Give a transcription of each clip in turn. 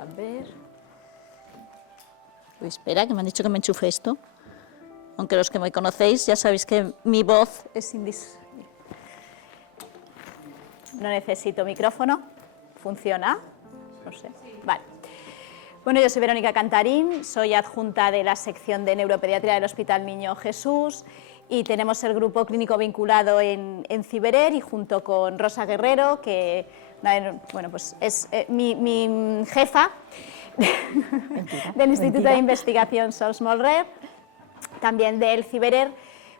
A ver. Uy, espera, que me han dicho que me enchufe esto. Aunque los que me conocéis ya sabéis que mi voz es No necesito micrófono. ¿Funciona? No sé. Vale. Bueno, yo soy Verónica Cantarín, soy adjunta de la sección de neuropediatría del Hospital Niño Jesús y tenemos el grupo clínico vinculado en Ciberer y junto con Rosa Guerrero, que bueno, pues es mi jefa del Instituto de Investigación Sols Molrer, también del Ciberer,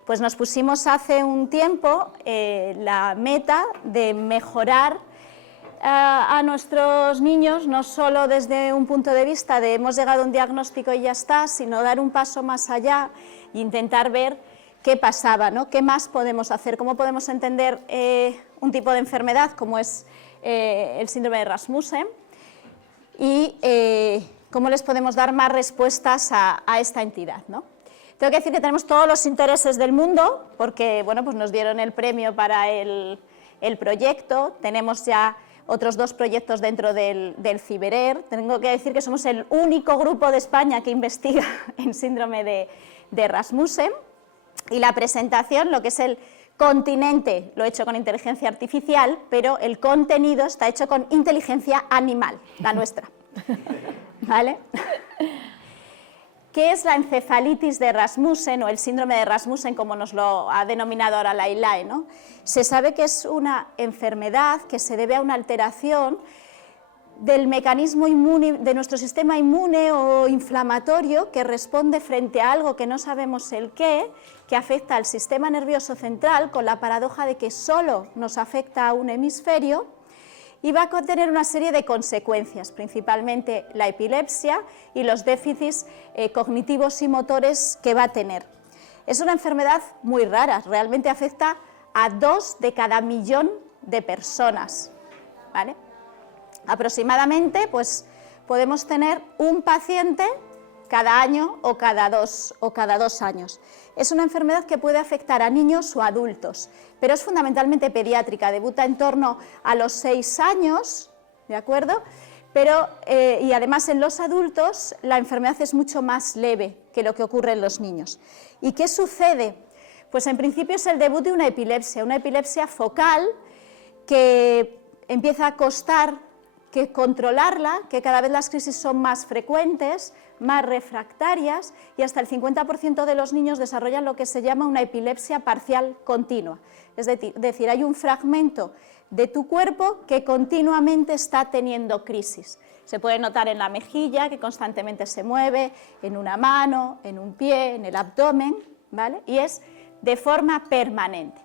pues nos pusimos hace un tiempo la meta de mejorar a nuestros niños, no solo desde un punto de vista de hemos llegado a un diagnóstico y ya está, sino dar un paso más allá e intentar ver qué pasaba, ¿no? ¿Qué más podemos hacer? ¿Cómo podemos entender un tipo de enfermedad como es el síndrome de Rasmussen? Y cómo les podemos dar más respuestas a esta entidad, ¿no? Tengo que decir que tenemos todos los intereses del mundo, porque bueno, pues nos dieron el premio para el proyecto, tenemos ya otros 2 proyectos dentro del Ciberer. Tengo que decir que somos el único grupo de España que investiga en síndrome de Rasmussen, y la presentación, lo que es el continente, lo he hecho con inteligencia artificial, pero el contenido está hecho con inteligencia animal, la nuestra. ¿Vale? ¿Qué es la encefalitis de Rasmussen o el síndrome de Rasmussen, como nos lo ha denominado ahora la ILAE, ¿no? Se sabe que es una enfermedad que se debe a una alteración del mecanismo inmune, de nuestro sistema inmune o inflamatorio, que responde frente a algo que no sabemos el qué, que afecta al sistema nervioso central, con la paradoja de que solo nos afecta a un hemisferio, y va a tener una serie de consecuencias, principalmente la epilepsia y los déficits cognitivos y motores que va a tener. Es una enfermedad muy rara, realmente afecta a 2 de cada millón de personas, ¿vale? Aproximadamente, pues, podemos tener un paciente cada año o cada dos años. Es una enfermedad que puede afectar a niños o adultos, pero es fundamentalmente pediátrica, debuta en torno a los 6 años, ¿de acuerdo? Pero, y además en los adultos la enfermedad es mucho más leve que lo que ocurre en los niños. ¿Y qué sucede? Pues en principio es el debut de una epilepsia focal que empieza a costar que controlarla, que cada vez las crisis son más frecuentes, más refractarias, y hasta el 50% de los niños desarrollan lo que se llama una epilepsia parcial continua. Es decir, hay un fragmento de tu cuerpo que continuamente está teniendo crisis. Se puede notar en la mejilla, que constantemente se mueve, en una mano, en un pie, en el abdomen, ¿vale? Y es de forma permanente.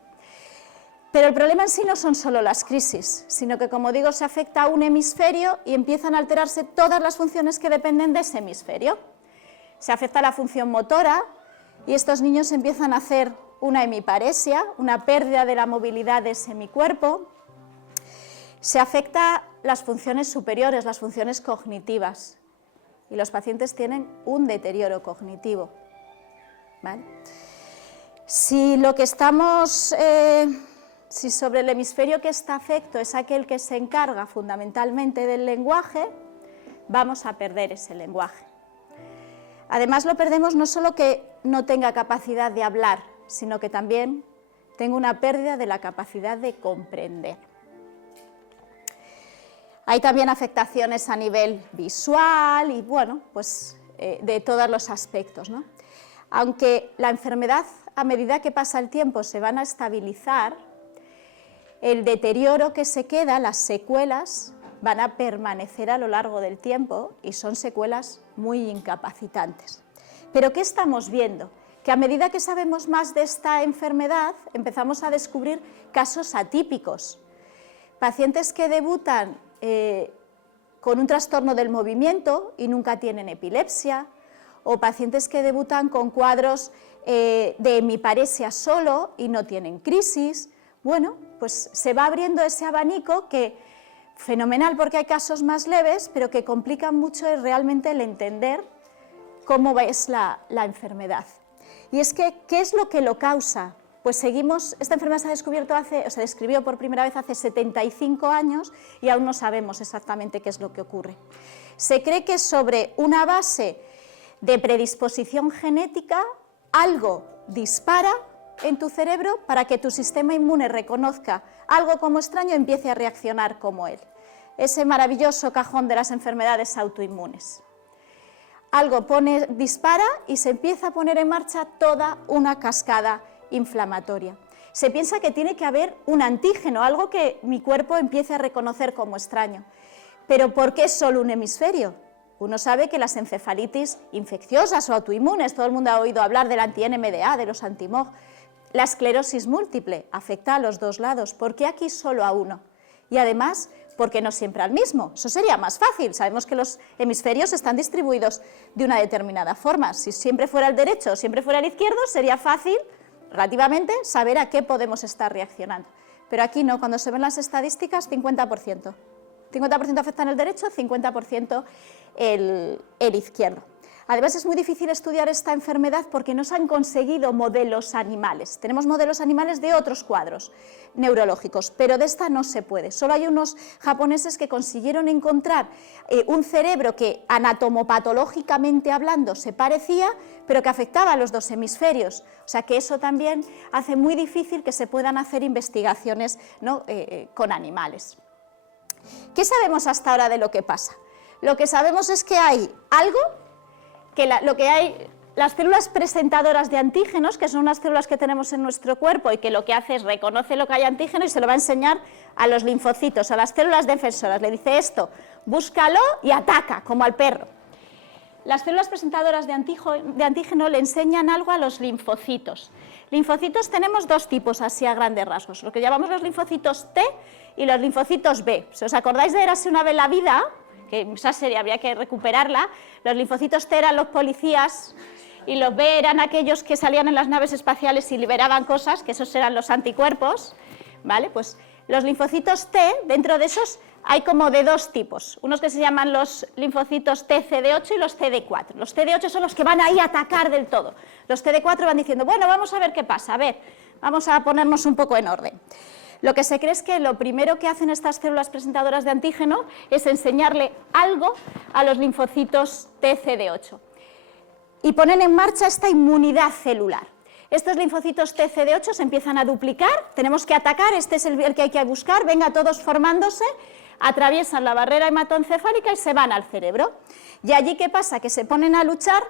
Pero el problema en sí no son solo las crisis, sino que, como digo, se afecta a un hemisferio y empiezan a alterarse todas las funciones que dependen de ese hemisferio. Se afecta la función motora y estos niños empiezan a hacer una hemiparesia, una pérdida de la movilidad de ese hemicuerpo. Se afecta las funciones superiores, las funciones cognitivas, y los pacientes tienen un deterioro cognitivo, ¿vale? Si lo que estamos... Si sobre el hemisferio que está afecto es aquel que se encarga fundamentalmente del lenguaje, vamos a perder ese lenguaje. Además lo perdemos no solo que no tenga capacidad de hablar, sino que también tenga una pérdida de la capacidad de comprender. Hay también afectaciones a nivel visual y bueno, pues de todos los aspectos, ¿no? Aunque la enfermedad, a medida que pasa el tiempo, se van a estabilizar, el deterioro que se queda, las secuelas, van a permanecer a lo largo del tiempo y son secuelas muy incapacitantes. ¿Pero qué estamos viendo? Que a medida que sabemos más de esta enfermedad, empezamos a descubrir casos atípicos. Pacientes que debutan con un trastorno del movimiento y nunca tienen epilepsia, o pacientes que debutan con cuadros de hemiparesia solo y no tienen crisis. Bueno, pues se va abriendo ese abanico que, fenomenal porque hay casos más leves, pero que complican mucho realmente el entender cómo es la enfermedad. Y es que, ¿qué es lo que lo causa? pues seguimos, esta enfermedad se describió por primera vez hace 75 años y aún no sabemos exactamente qué es lo que ocurre. Se cree que sobre una base de predisposición genética algo dispara en tu cerebro para que tu sistema inmune reconozca algo como extraño y empiece a reaccionar como él. Ese maravilloso cajón de las enfermedades autoinmunes. Algo dispara y se empieza a poner en marcha toda una cascada inflamatoria. Se piensa que tiene que haber un antígeno, algo que mi cuerpo empiece a reconocer como extraño. ¿Pero por qué solo un hemisferio? Uno sabe que las encefalitis infecciosas o autoinmunes, todo el mundo ha oído hablar del anti-NMDA, de los anti-MOG. La esclerosis múltiple afecta a los dos lados. ¿Por qué aquí solo a uno? Y además, ¿por qué no siempre al mismo? Eso sería más fácil. Sabemos que los hemisferios están distribuidos de una determinada forma. Si siempre fuera el derecho o siempre fuera el izquierdo, sería fácil, relativamente, saber a qué podemos estar reaccionando. Pero aquí no, cuando se ven las estadísticas, 50%. 50% afectan el derecho, 50% el izquierdo. Además, es muy difícil estudiar esta enfermedad porque no se han conseguido modelos animales. Tenemos modelos animales de otros cuadros neurológicos, pero de esta no se puede. Solo hay unos japoneses que consiguieron encontrar un cerebro que anatomopatológicamente hablando se parecía, pero que afectaba a los dos hemisferios. O sea que eso también hace muy difícil que se puedan hacer investigaciones, ¿no?, con animales. ¿Qué sabemos hasta ahora de lo que pasa? Lo que sabemos es que hay algo, las células presentadoras de antígenos, que son unas células que tenemos en nuestro cuerpo y que lo que hace es reconoce lo que hay antígeno y se lo va a enseñar a los linfocitos, a las células defensoras. Le dice esto, búscalo y ataca, como al perro. Las células presentadoras de antígeno le enseñan algo a los linfocitos. Linfocitos tenemos dos tipos, así a grandes rasgos, lo que llamamos los linfocitos T y los linfocitos B. Si os acordáis de Érase una vez la vida, que esa serie habría que recuperarla, los linfocitos T eran los policías y los B eran aquellos que salían en las naves espaciales y liberaban cosas, que esos eran los anticuerpos, ¿vale? Pues los linfocitos T, dentro de esos hay como de dos tipos, unos que se llaman los linfocitos TCD8 y los CD4. Los CD8 son los que van ahí a atacar del todo, los CD4 van diciendo, bueno, vamos a ver qué pasa, a ver, vamos a ponernos un poco en orden. Lo que se cree es que lo primero que hacen estas células presentadoras de antígeno es enseñarle algo a los linfocitos TCD8 y ponen en marcha esta inmunidad celular. Estos linfocitos TCD8 se empiezan a duplicar, tenemos que atacar, este es el que hay que buscar, venga todos formándose, atraviesan la barrera hematoencefálica y se van al cerebro. Y allí, ¿qué pasa? Que se ponen a luchar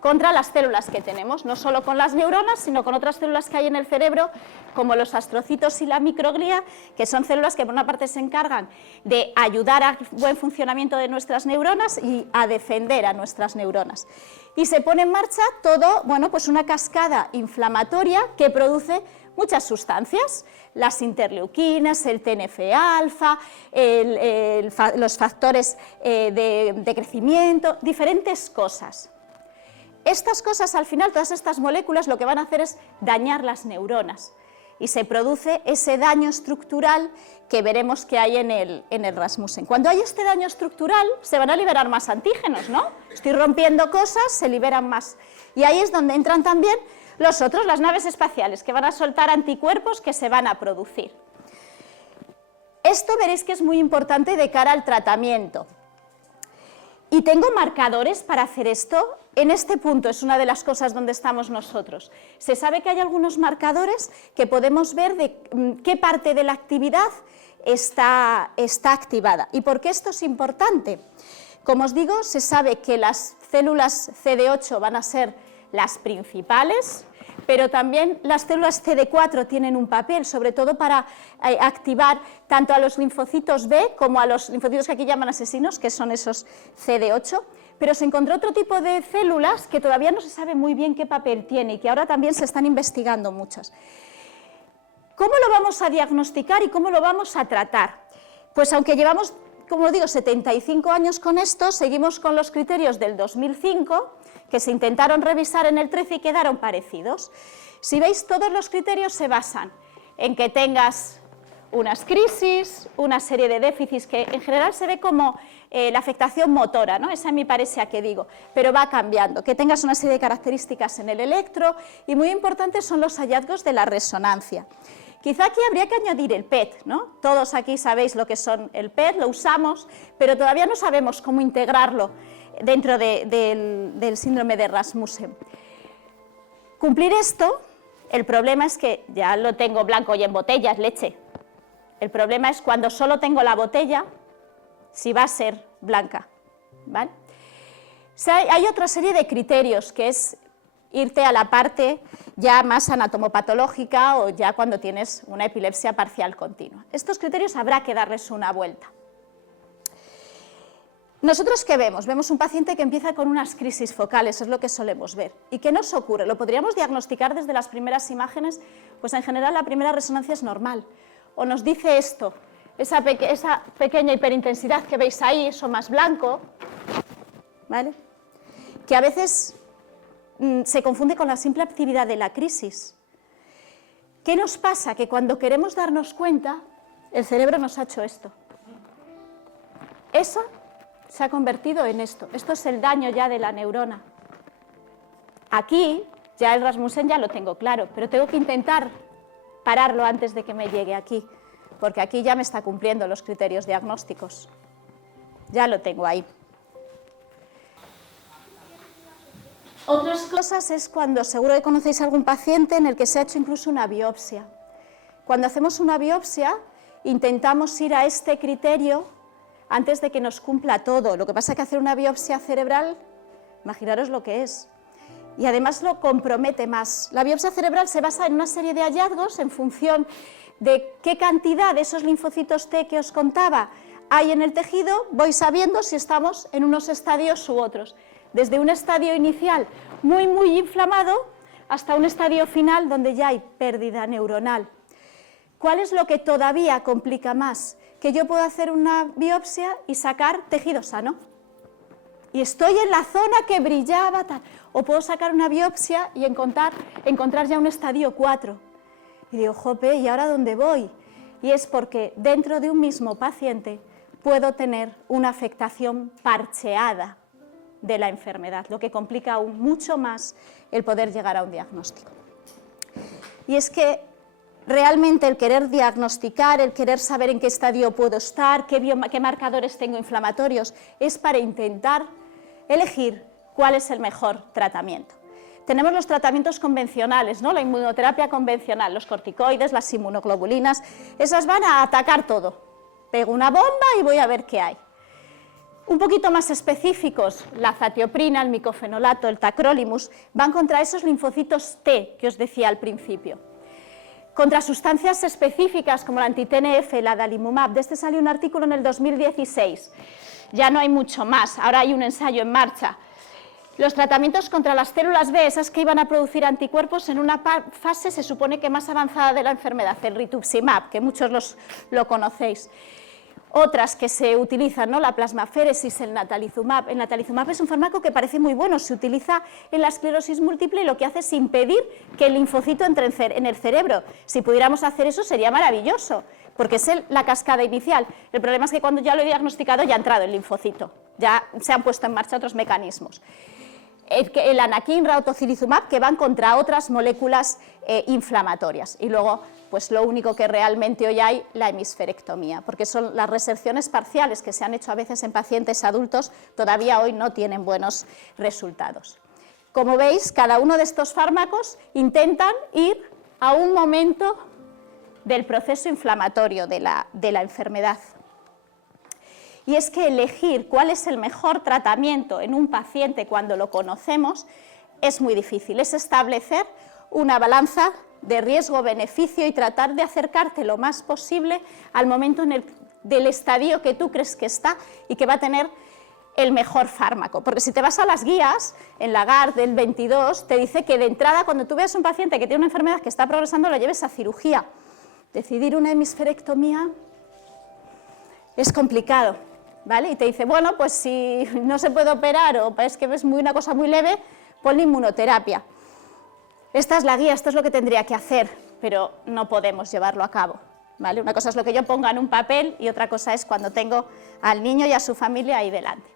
contra las células que tenemos, no solo con las neuronas, sino con otras células que hay en el cerebro, como los astrocitos y la microglía, que son células que por una parte se encargan de ayudar al buen funcionamiento de nuestras neuronas y a defender a nuestras neuronas. Y se pone en marcha todo, bueno, pues una cascada inflamatoria que produce muchas sustancias, las interleuquinas, el TNF-alfa, los factores de crecimiento, diferentes cosas. Estas cosas, al final, todas estas moléculas lo que van a hacer es dañar las neuronas y se produce ese daño estructural que veremos que hay en el Rasmussen. Cuando hay este daño estructural, se van a liberar más antígenos, ¿no? Estoy rompiendo cosas, se liberan más. Y ahí es donde entran también los otros, las naves espaciales, que van a soltar anticuerpos que se van a producir. Esto veréis que es muy importante de cara al tratamiento. Y tengo marcadores para hacer esto. En este punto es una de las cosas donde estamos nosotros. Se sabe que hay algunos marcadores que podemos ver de qué parte de la actividad está activada. ¿Y por qué esto es importante? Como os digo, se sabe que las células CD8 van a ser las principales, pero también las células CD4 tienen un papel, sobre todo para activar tanto a los linfocitos B como a los linfocitos que aquí llaman asesinos, que son esos CD8, pero se encontró otro tipo de células que todavía no se sabe muy bien qué papel tiene y que ahora también se están investigando muchas. ¿Cómo lo vamos a diagnosticar y cómo lo vamos a tratar? Pues aunque llevamos, como digo, 75 años con esto, seguimos con los criterios del 2005, que se intentaron revisar en el 13 y quedaron parecidos. Si veis, todos los criterios se basan en que tengas unas crisis, una serie de déficits que en general se ve como la afectación motora, ¿no? Esa es mi paresia que digo, pero va cambiando, que tengas una serie de características en el electro y muy importantes son los hallazgos de la resonancia. Quizá aquí habría que añadir el PET, ¿no? Todos aquí sabéis lo que son el PET, lo usamos, pero todavía no sabemos cómo integrarlo dentro del síndrome de Rasmussen. Cumplir esto, el problema es que ya lo tengo blanco y en botella, es leche. El problema es cuando solo tengo la botella, si va a ser blanca, ¿vale? O sea, hay otra serie de criterios, que es irte a la parte ya más anatomopatológica o ya cuando tienes una epilepsia parcial continua. Estos criterios habrá que darles una vuelta. ¿Nosotros qué vemos? Vemos un paciente que empieza con unas crisis focales, es lo que solemos ver. ¿Y qué nos ocurre? ¿Lo podríamos diagnosticar desde las primeras imágenes? Pues en general la primera resonancia es normal. O nos dice esto, esa pequeña hiperintensidad que veis ahí, eso más blanco, ¿vale? Que a veces se confunde con la simple actividad de la crisis. ¿Qué nos pasa? Que cuando queremos darnos cuenta, el cerebro nos ha hecho esto. Eso se ha convertido en esto. Esto es el daño ya de la neurona. Aquí, ya el Rasmussen ya lo tengo claro, pero tengo que intentar pararlo antes de que me llegue aquí, porque aquí ya me está cumpliendo los criterios diagnósticos. Ya lo tengo ahí. Otras cosas es cuando seguro que conocéis a algún paciente en el que se ha hecho incluso una biopsia. Cuando hacemos una biopsia, intentamos ir a este criterio antes de que nos cumpla todo. Lo que pasa es que hacer una biopsia cerebral, imaginaros lo que es. Y además lo compromete más. La biopsia cerebral se basa en una serie de hallazgos en función de qué cantidad de esos linfocitos T que os contaba hay en el tejido, voy sabiendo si estamos en unos estadios u otros. Desde un estadio inicial muy inflamado hasta un estadio final donde ya hay pérdida neuronal. ¿Cuál es lo que todavía complica más? Que yo puedo hacer una biopsia y sacar tejido sano. Y estoy en la zona que brillaba, tal. O puedo sacar una biopsia y encontrar ya un estadio 4. Y digo, jope, ¿y ahora dónde voy? Y es porque dentro de un mismo paciente puedo tener una afectación parcheada de la enfermedad, lo que complica aún mucho más el poder llegar a un diagnóstico. Y es que realmente el querer diagnosticar, el querer saber en qué estadio puedo estar, qué marcadores tengo inflamatorios, es para intentar elegir cuál es el mejor tratamiento. Tenemos los tratamientos convencionales, ¿no? La inmunoterapia convencional, los corticoides, las inmunoglobulinas, esas van a atacar todo. Pego una bomba y voy a ver qué hay. Un poquito más específicos, la azatioprina, el micofenolato, el tacrolimus, van contra esos linfocitos T que os decía al principio. Contra sustancias específicas como la anti-TNF, el adalimumab, de este salió un artículo en el 2016. Ya no hay mucho más, ahora hay un ensayo en marcha. Los tratamientos contra las células B, esas que iban a producir anticuerpos en una fase se supone que más avanzada de la enfermedad, el rituximab, que muchos lo conocéis. Otras que se utilizan, ¿no? La plasmaféresis, el natalizumab. El natalizumab es un fármaco que parece muy bueno, se utiliza en la esclerosis múltiple y lo que hace es impedir que el linfocito entre en el cerebro. Si pudiéramos hacer eso sería maravilloso, porque es la cascada inicial. El problema es que cuando ya lo he diagnosticado ya ha entrado el linfocito, ya se han puesto en marcha otros mecanismos. El anakinra o tocilizumab, que van contra otras moléculas inflamatorias. Y luego, pues lo único que realmente hoy hay, la hemisferectomía, porque son las resecciones parciales que se han hecho a veces en pacientes adultos, todavía hoy no tienen buenos resultados. Como veis, cada uno de estos fármacos intentan ir a un momento del proceso inflamatorio de la enfermedad. Y es que elegir cuál es el mejor tratamiento en un paciente cuando lo conocemos es muy difícil, es establecer una balanza de riesgo-beneficio y tratar de acercarte lo más posible al momento del estadio que tú crees que está y que va a tener el mejor fármaco. Porque si te vas a las guías, en la GARD del 22, te dice que de entrada cuando tú veas un paciente que tiene una enfermedad que está progresando, lo lleves a cirugía. Decidir una hemisferectomía es complicado, ¿vale? Y te dice, bueno, pues si no se puede operar o es que ves una cosa muy leve, ponle inmunoterapia. Esta es la guía, esto es lo que tendría que hacer, pero no podemos llevarlo a cabo. ¿vale? Una cosa es lo que yo ponga en un papel y otra cosa es cuando tengo al niño y a su familia ahí delante.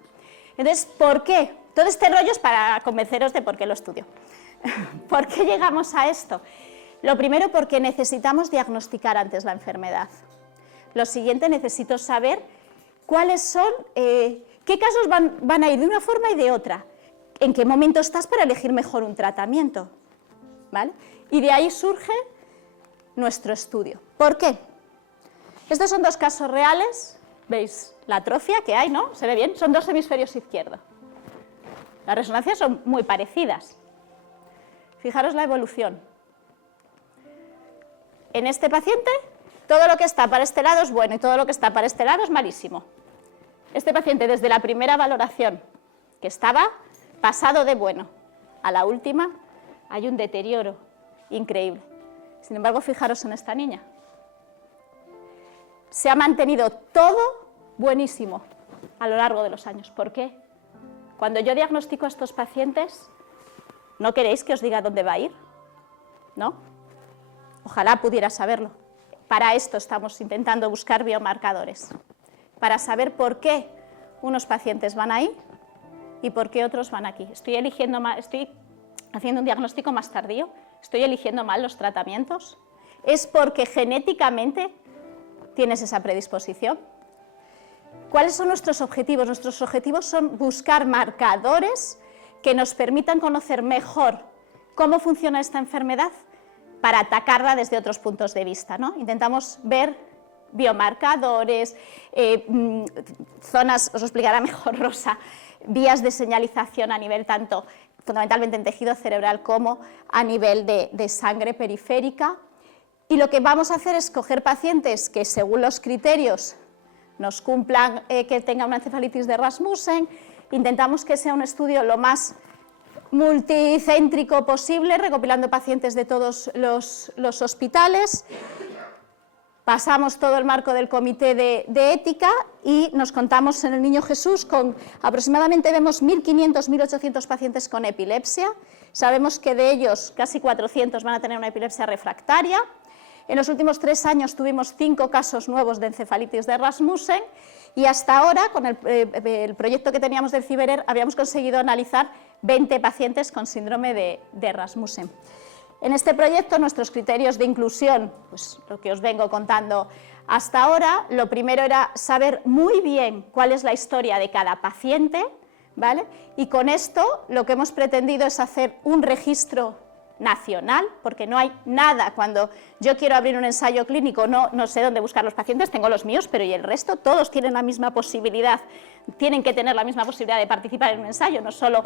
Entonces, ¿por qué? Todo este rollo es para convenceros de por qué lo estudio. ¿Por qué llegamos a esto? Lo primero, porque necesitamos diagnosticar antes la enfermedad. Lo siguiente, necesito saber cuáles son, qué casos van a ir de una forma y de otra, en qué momento estás para elegir mejor un tratamiento, ¿vale? Y de ahí surge nuestro estudio. ¿Por qué? Estos son dos casos reales, veis la atrofia que hay, ¿no? ¿Se ve bien? Son dos hemisferios izquierdos. Las resonancias son muy parecidas. Fijaros la evolución. En este paciente, todo lo que está para este lado es bueno y todo lo que está para este lado es malísimo. Este paciente, desde la primera valoración, que estaba pasado de bueno, a la última, hay un deterioro increíble. Sin embargo, fijaros en esta niña. Se ha mantenido todo buenísimo a lo largo de los años. ¿Por qué? Cuando yo diagnostico a estos pacientes, ¿no queréis que os diga dónde va a ir? ¿No? Ojalá pudiera saberlo. Para esto estamos intentando buscar biomarcadores, para saber por qué unos pacientes van ahí y por qué otros van aquí. Estoy haciendo un diagnóstico más tardío, estoy eligiendo mal los tratamientos. ¿Es porque genéticamente tienes esa predisposición? ¿Cuáles son nuestros objetivos? Nuestros objetivos son buscar marcadores que nos permitan conocer mejor cómo funciona esta enfermedad para atacarla desde otros puntos de vista, ¿no? Intentamos ver biomarcadores, zonas, os lo explicará mejor Rosa, vías de señalización a nivel tanto, fundamentalmente en tejido cerebral, como a nivel de sangre periférica. Y lo que vamos a hacer es coger pacientes que según los criterios nos cumplan que tenga una encefalitis de Rasmussen, intentamos que sea un estudio lo más multicéntrico posible, recopilando pacientes de todos los hospitales. Pasamos todo el marco del comité de ética y nos contamos en el Niño Jesús con aproximadamente vemos 1.500, 1.800 pacientes con epilepsia. Sabemos que de ellos casi 400 van a tener una epilepsia refractaria. En los últimos 3 años tuvimos 5 casos nuevos de encefalitis de Rasmussen y hasta ahora, con el proyecto que teníamos del CIBERER, habíamos conseguido analizar 20 pacientes con síndrome de Rasmussen. En este proyecto, nuestros criterios de inclusión, pues lo que os vengo contando hasta ahora, lo primero era saber muy bien cuál es la historia de cada paciente, ¿vale? Y con esto lo que hemos pretendido es hacer un registro nacional, porque no hay nada, cuando yo quiero abrir un ensayo clínico, no sé dónde buscar los pacientes, tengo los míos, pero y el resto, todos tienen la misma posibilidad, tienen que tener la misma posibilidad de participar en un ensayo, no solo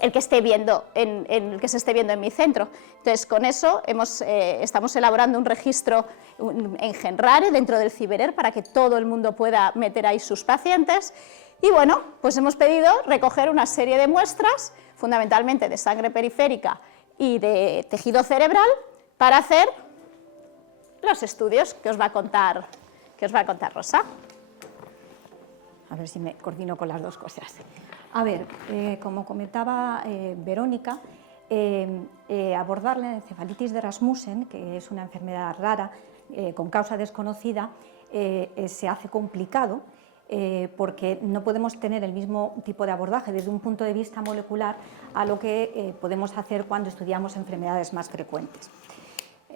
el que esté viendo el que se esté viendo en mi centro. Entonces, con eso estamos elaborando un registro en Genrare dentro del CIBERER para que todo el mundo pueda meter ahí sus pacientes. Y bueno, pues hemos pedido recoger una serie de muestras, fundamentalmente de sangre periférica y de tejido cerebral, para hacer los estudios que os va a contar Rosa. A ver si me coordino con las dos cosas. A ver, como comentaba Verónica, abordar la encefalitis de Rasmussen, que es una enfermedad rara con causa desconocida, se hace complicado porque no podemos tener el mismo tipo de abordaje desde un punto de vista molecular a lo que podemos hacer cuando estudiamos enfermedades más frecuentes.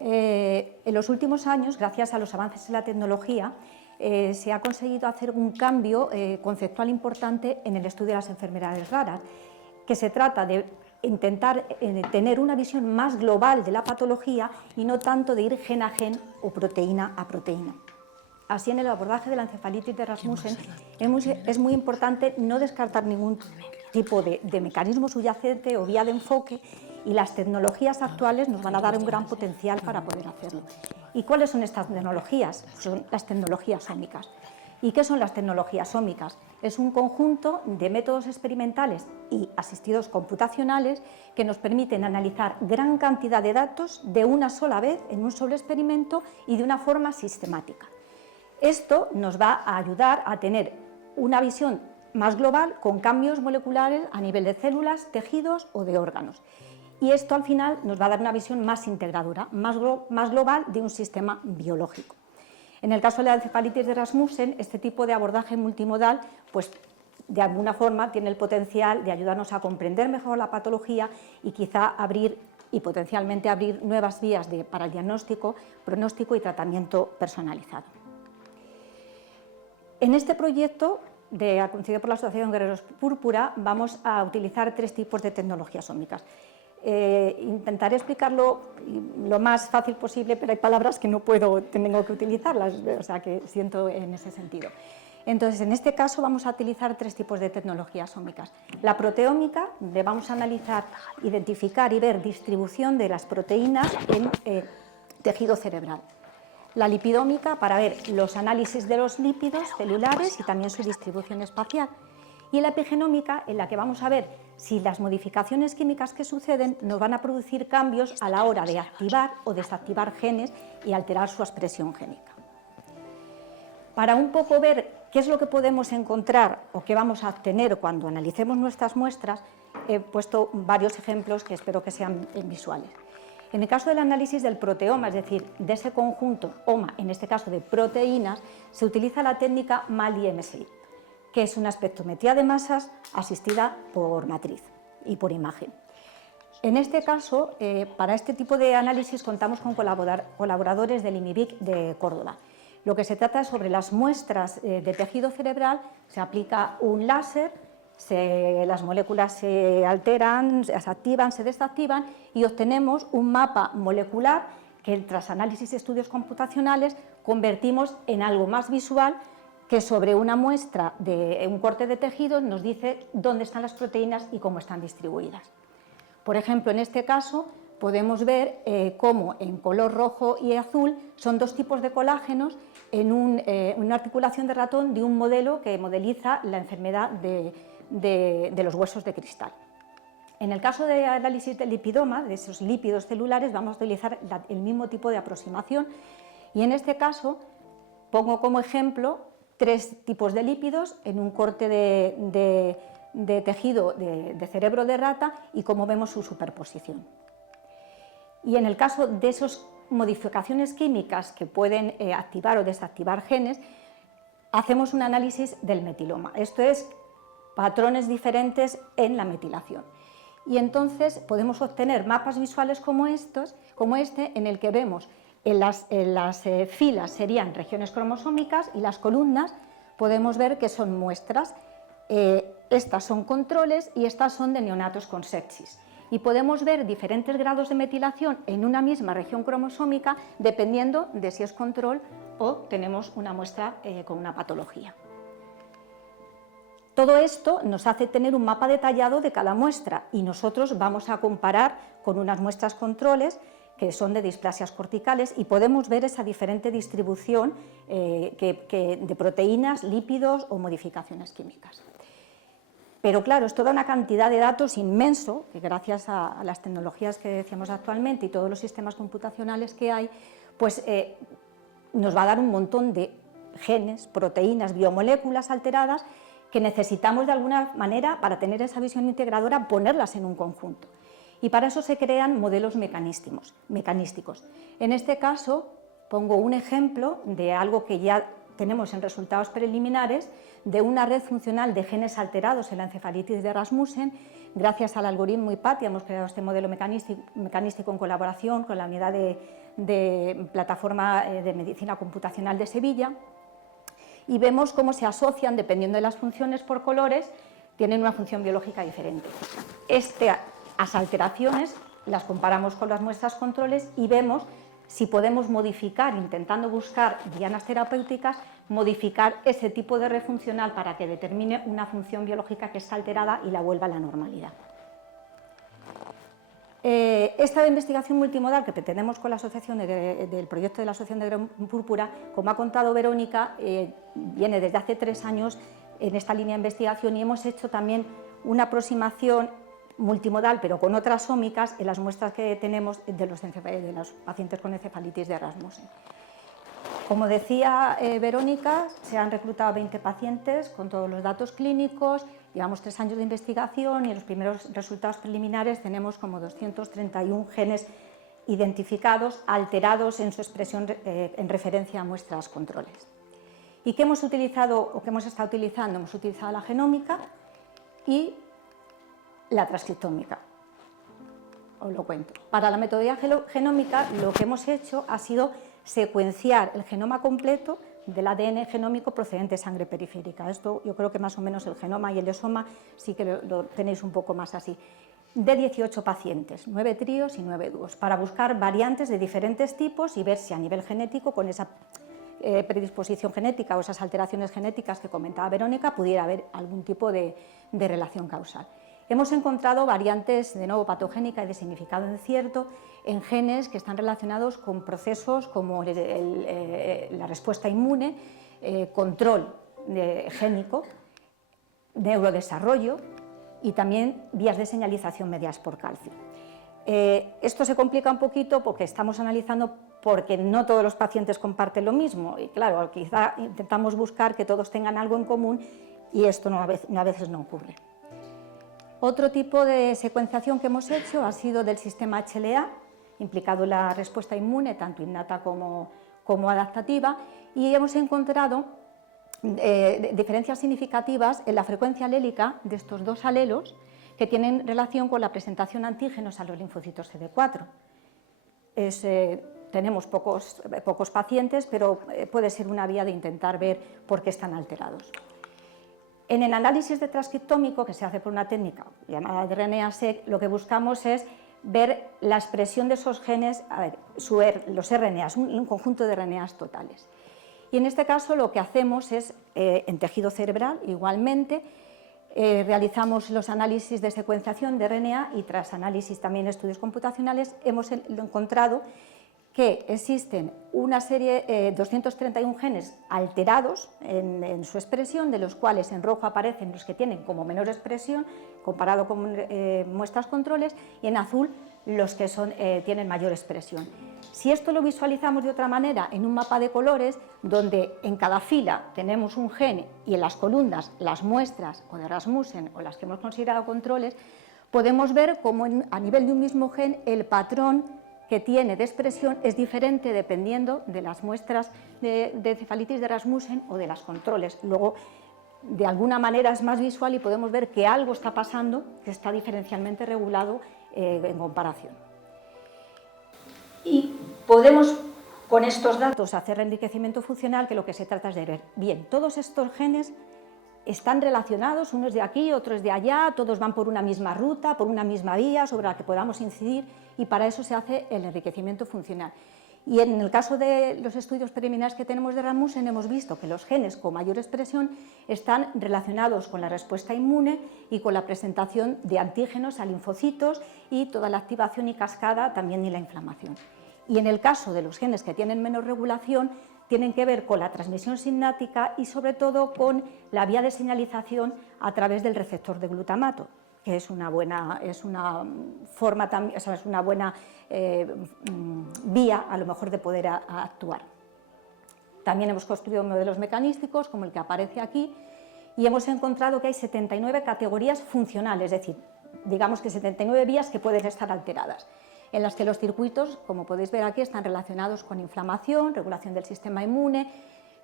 En los últimos años, gracias a los avances en la tecnología, se ha conseguido hacer un cambio conceptual importante en el estudio de las enfermedades raras, que se trata de intentar tener una visión más global de la patología y no tanto de ir gen a gen o proteína a proteína. Así, en el abordaje de la encefalitis de Rasmussen es muy importante no descartar ningún tipo de mecanismo subyacente o vía de enfoque, y las tecnologías actuales nos van a dar un gran potencial para poder hacerlo. ¿Y cuáles son estas tecnologías? Son las tecnologías ómicas. ¿Y qué son las tecnologías ómicas? Es un conjunto de métodos experimentales y asistidos computacionales que nos permiten analizar gran cantidad de datos de una sola vez en un solo experimento y de una forma sistemática. Esto nos va a ayudar a tener una visión más global con cambios moleculares a nivel de células, tejidos o de órganos. Y esto al final nos va a dar una visión más integradora, más global de un sistema biológico. En el caso de la encefalitis de Rasmussen, este tipo de abordaje multimodal, pues de alguna forma tiene el potencial de ayudarnos a comprender mejor la patología y quizá abrir y potencialmente abrir nuevas vías para el diagnóstico, pronóstico y tratamiento personalizado. En este proyecto, concedido por la Asociación Guerreros Púrpura, vamos a utilizar 3 tipos de tecnologías ómicas. Intentaré explicarlo lo más fácil posible, pero hay palabras que no puedo, tengo que utilizarlas, o sea que siento en ese sentido. Entonces, en este caso vamos a utilizar 3 tipos de tecnologías ómicas. La proteómica, donde vamos a analizar, identificar y ver distribución de las proteínas en tejido cerebral. La lipidómica, para ver los análisis de los lípidos celulares y también su distribución espacial. Y la epigenómica, en la que vamos a ver si las modificaciones químicas que suceden nos van a producir cambios a la hora de activar o desactivar genes y alterar su expresión génica. Para un poco ver qué es lo que podemos encontrar o qué vamos a obtener cuando analicemos nuestras muestras, he puesto varios ejemplos que espero que sean visuales. En el caso del análisis del proteoma, es decir, de ese conjunto OMA, en este caso de proteínas, se utiliza la técnica MALI-MSI, que es una espectrometría de masas asistida por matriz y por imagen. En este caso, para este tipo de análisis contamos con colaboradores del IMIBIC de Córdoba. Lo que se trata es sobre las muestras de tejido cerebral, se aplica un láser, las moléculas se alteran, se activan, se desactivan y obtenemos un mapa molecular que tras análisis y estudios computacionales convertimos en algo más visual que sobre una muestra de un corte de tejido nos dice dónde están las proteínas y cómo están distribuidas. Por ejemplo, en este caso podemos ver cómo en color rojo y azul son 2 tipos de colágenos en una articulación de ratón de un modelo que modeliza la enfermedad de los huesos de cristal. En el caso de análisis del lipidoma, de esos lípidos celulares, vamos a utilizar el mismo tipo de aproximación y en este caso pongo como ejemplo 3 tipos de lípidos en un corte de tejido de cerebro de rata y cómo vemos su superposición. Y en el caso de esas modificaciones químicas que pueden activar o desactivar genes, hacemos un análisis del metiloma, esto es, patrones diferentes en la metilación. Y entonces podemos obtener mapas visuales como este, en el que vemos en las filas serían regiones cromosómicas y las columnas podemos ver que son muestras. Estas son controles y estas son de neonatos con sepsis. Y podemos ver diferentes grados de metilación en una misma región cromosómica dependiendo de si es control o tenemos una muestra con una patología. Todo esto nos hace tener un mapa detallado de cada muestra y nosotros vamos a comparar con unas muestras controles que son de displasias corticales y podemos ver esa diferente distribución de proteínas, lípidos o modificaciones químicas. Pero claro, esto da una cantidad de datos inmenso, que gracias a las tecnologías que decíamos actualmente y todos los sistemas computacionales que hay, pues nos va a dar un montón de genes, proteínas, biomoléculas alteradas que necesitamos de alguna manera, para tener esa visión integradora, ponerlas en un conjunto. Y para eso se crean modelos mecanísticos. En este caso, pongo un ejemplo de algo que ya tenemos en resultados preliminares, de una red funcional de genes alterados en la encefalitis de Rasmussen. Gracias al algoritmo IPATI hemos creado este modelo mecanístico en colaboración con la unidad de plataforma de medicina computacional de Sevilla. Y vemos cómo se asocian, dependiendo de las funciones por colores, tienen una función biológica diferente. Las alteraciones las comparamos con las muestras controles y vemos si podemos modificar, intentando buscar dianas terapéuticas, modificar ese tipo de red funcional para que determine una función biológica que está alterada y la vuelva a la normalidad. Esta investigación multimodal que pretendemos con la asociación del proyecto de la Asociación de Guerreros Púrpura, como ha contado Verónica, viene desde hace 3 años en esta línea de investigación y hemos hecho también una aproximación multimodal, pero con otras ómicas, en las muestras que tenemos de los pacientes con encefalitis de Rasmussen. Como decía Verónica, se han reclutado 20 pacientes con todos los datos clínicos, llevamos 3 años de investigación y en los primeros resultados preliminares tenemos como 231 genes identificados, alterados en su expresión en referencia a muestras controles. ¿Y qué hemos utilizado o qué hemos estado utilizando? Hemos utilizado la genómica y la transcriptómica. Os lo cuento. Para la metodología genómica lo que hemos hecho ha sido secuenciar el genoma completo del ADN genómico procedente de sangre periférica. Esto yo creo que más o menos el genoma y el exoma sí que lo tenéis un poco más así. De 18 pacientes, 9 tríos y 9 dúos, para buscar variantes de diferentes tipos y ver si a nivel genético, con esa predisposición genética o esas alteraciones genéticas que comentaba Verónica, pudiera haber algún tipo de relación causal. Hemos encontrado variantes de nuevo patogénica y de significado incierto en genes que están relacionados con procesos como la respuesta inmune, control génico, neurodesarrollo y también vías de señalización mediadas por calcio. Esto se complica un poquito porque estamos analizando porque no todos los pacientes comparten lo mismo y claro, quizá intentamos buscar que todos tengan algo en común y esto a veces no ocurre. Otro tipo de secuenciación que hemos hecho ha sido del sistema HLA, implicado en la respuesta inmune, tanto innata como adaptativa, y hemos encontrado diferencias significativas en la frecuencia alélica de estos dos alelos que tienen relación con la presentación de antígenos a los linfocitos CD4. Tenemos pocos pacientes, pero puede ser una vía de intentar ver por qué están alterados. En el análisis de transcriptómico, que se hace por una técnica llamada de RNA-seq, lo que buscamos es ver la expresión de esos genes, los RNAs, un conjunto de RNAs totales. Y en este caso lo que hacemos es, en tejido cerebral igualmente, realizamos los análisis de secuenciación de RNA y tras análisis también estudios computacionales hemos encontrado que existen una serie, 231 genes alterados en su expresión, de los cuales en rojo aparecen los que tienen como menor expresión comparado con muestras controles y en azul los que tienen mayor expresión. Si esto lo visualizamos de otra manera en un mapa de colores, donde en cada fila tenemos un gen y en las columnas las muestras o de Rasmussen o las que hemos considerado controles, podemos ver cómo a nivel de un mismo gen el patrón que tiene de expresión es diferente dependiendo de las muestras de encefalitis de Rasmussen o de las controles. Luego, de alguna manera es más visual y podemos ver que algo está pasando que está diferencialmente regulado en comparación. Y podemos con estos datos hacer enriquecimiento funcional, que lo que se trata es de ver, bien, todos estos genes están relacionados, uno es de aquí, otro es de allá, todos van por una misma ruta, por una misma vía sobre la que podamos incidir y para eso se hace el enriquecimiento funcional. Y en el caso de los estudios preliminares que tenemos de Rasmussen hemos visto que los genes con mayor expresión están relacionados con la respuesta inmune y con la presentación de antígenos a linfocitos y toda la activación y cascada también y la inflamación. Y en el caso de los genes que tienen menos regulación tienen que ver con la transmisión sináptica y sobre todo con la vía de señalización a través del receptor de glutamato, que es una buena vía a lo mejor de poder actuar. También hemos construido modelos mecanísticos como el que aparece aquí y hemos encontrado que hay 79 categorías funcionales, es decir, digamos que 79 vías que pueden estar alteradas, en las que los circuitos, como podéis ver aquí, están relacionados con inflamación, regulación del sistema inmune,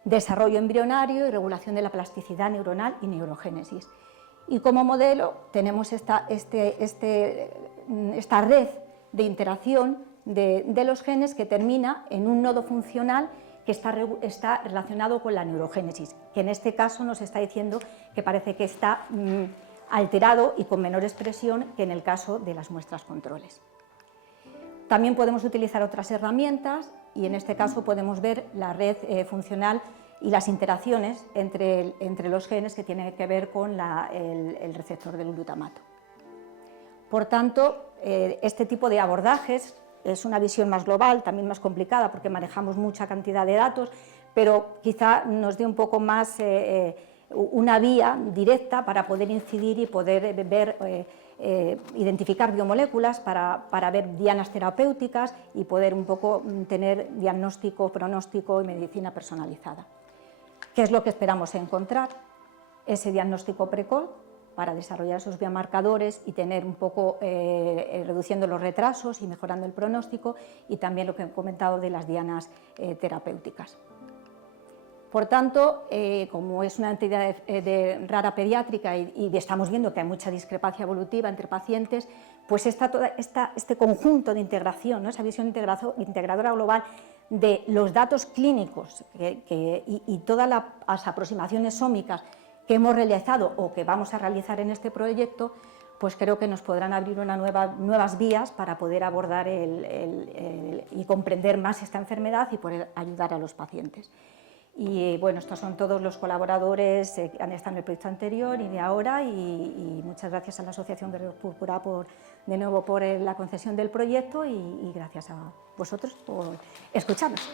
desarrollo embrionario y regulación de la plasticidad neuronal y neurogénesis. Y como modelo tenemos esta red de interacción de los genes que termina en un nodo funcional que está relacionado con la neurogénesis, que en este caso nos está diciendo que parece que está alterado y con menor expresión que en el caso de las muestras controles. También podemos utilizar otras herramientas y en este caso podemos ver la red funcional y las interacciones entre los genes que tienen que ver con el receptor del glutamato. Por tanto, este tipo de abordajes es una visión más global, también más complicada porque manejamos mucha cantidad de datos, pero quizá nos dé un poco más una vía directa para poder incidir y poder ver, identificar biomoléculas para ver dianas terapéuticas y poder un poco tener diagnóstico, pronóstico y medicina personalizada. ¿Qué es lo que esperamos encontrar? Ese diagnóstico precoz para desarrollar esos biomarcadores y tener un poco, reduciendo los retrasos y mejorando el pronóstico, y también lo que he comentado de las dianas terapéuticas. Por tanto, como es una entidad rara pediátrica y estamos viendo que hay mucha discrepancia evolutiva entre pacientes, pues este conjunto de integración, ¿no? Esa visión integradora global de los datos clínicos y todas las aproximaciones ómicas que hemos realizado o que vamos a realizar en este proyecto, pues creo que nos podrán abrir nuevas vías para poder abordar y comprender más esta enfermedad y poder ayudar a los pacientes. Y bueno, estos son todos los colaboradores que han estado en el proyecto anterior y de ahora, y muchas gracias a la Asociación Guerreros Púrpura de nuevo por la concesión del proyecto, y gracias a vosotros por escucharnos.